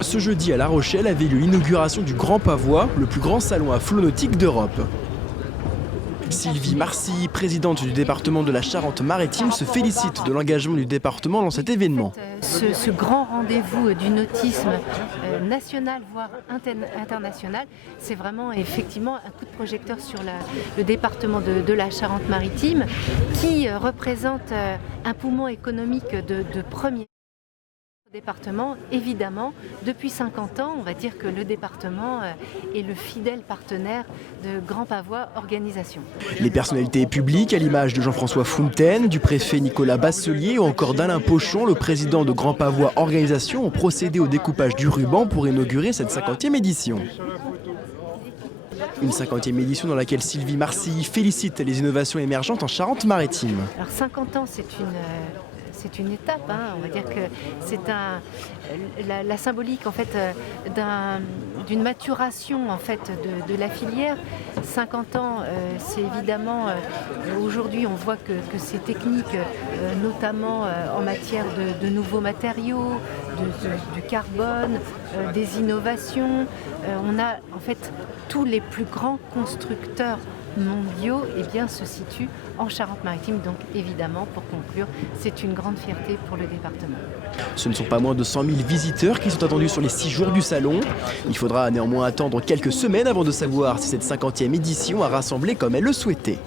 Ce jeudi à La Rochelle avait lieu l'inauguration du Grand Pavois, le plus grand salon à flot nautique d'Europe. Sylvie Marcilly, présidente du département de la Charente-Maritime, se félicite de l'engagement du département dans cet événement. Ce grand rendez-vous du nautisme national, voire international, c'est vraiment effectivement un coup de projecteur sur le département de la Charente-Maritime qui représente un poumon économique de premier département. Évidemment, depuis 50 ans, on va dire que le département est le fidèle partenaire de Grand Pavois Organisation. Les personnalités publiques, à l'image de Jean-François Fontaine, du préfet Nicolas Basselier ou encore d'Alain Pochon, le président de Grand Pavois Organisation, ont procédé au découpage du ruban pour inaugurer cette 50e édition. Une 50e édition dans laquelle Sylvie Marcilly félicite les innovations émergentes en Charente-Maritime. Alors 50 ans, c'est une étape, hein. On va dire que c'est la symbolique en fait d'une maturation en fait de la filière. 50 ans, c'est évidemment aujourd'hui on voit que ces techniques, notamment en matière de nouveaux matériaux, du carbone, des innovations, on a en fait tous les plus grands constructeurs mondiaux se situent en Charente-Maritime. Donc évidemment, pour conclure, c'est une grande fierté pour le département. Ce ne sont pas moins de 100 000 visiteurs qui sont attendus sur les 6 jours du salon. Il faudra néanmoins attendre quelques semaines avant de savoir si cette 50e édition a rassemblé comme elle le souhaitait.